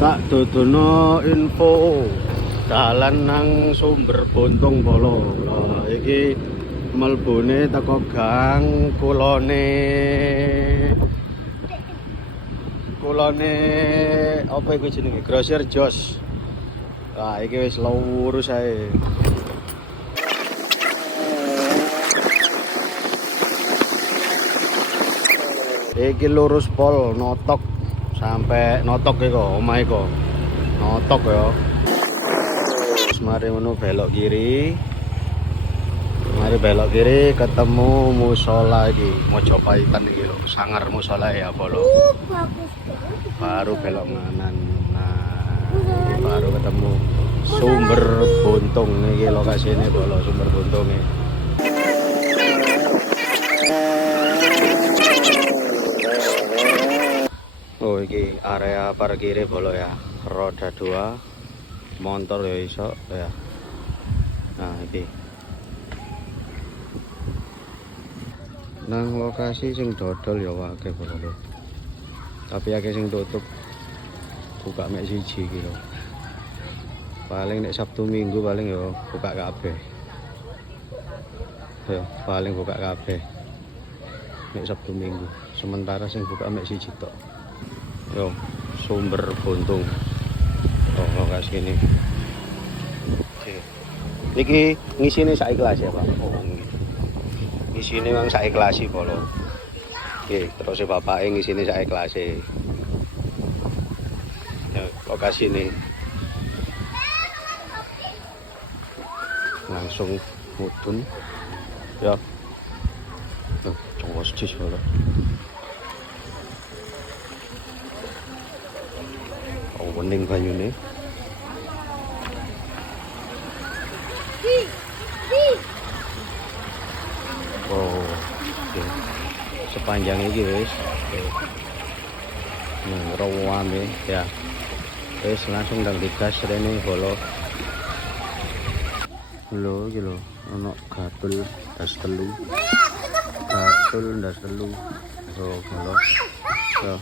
Tak dudono info dalan nang Sumber Bontong Polo. Lah iki mlebune teko gang kulone apa iku jenenge? Grosir Jos. Lah iki wis lurus ae. Iki lurus pol notok sampai notok iki kok omahe kok. Notok ya. Terus mari ngono belok kiri. Mari belok kiri ketemu musola iki, Mojopahitan iki lho, sangar musola ya Polo. Baru belok kanan. Nah, ini baru ketemu Sumber Bontong iki lokasine Polo, Sumber Bontong iki. Oh iki area parkir Polo ya, roda 2 motor ya iso ya. Nah iki nang lokasi sing dodol ya akeh Polo, tapi akeh sing tutup, buka mek siji iki lho. Paling nek Sabtu Minggu paling ya buka kabeh ya, paling buka kabeh nek Sabtu Minggu, sementara sing buka mek siji tok. Yo, Sumber Bontong. Oh, lokasi ini. Oke. Niki ngisine sak ikhlas ya, Pak. Oh, nggih. Ngisine mang sak ikhlasi Polo. Oke, terus bapake ngisine sak ikhlase. Ya, lokasi ini. Langsung mudun. Ya. Tuh, congos jis Polo. Wening banyune. Oh, okay. Sepanjang ini wis. Rawame ya. Wis langsung ndang digas rene Polo. Lho iki lho, ono gatul das telu. Gatul das telu. Oh, Polo. Ya.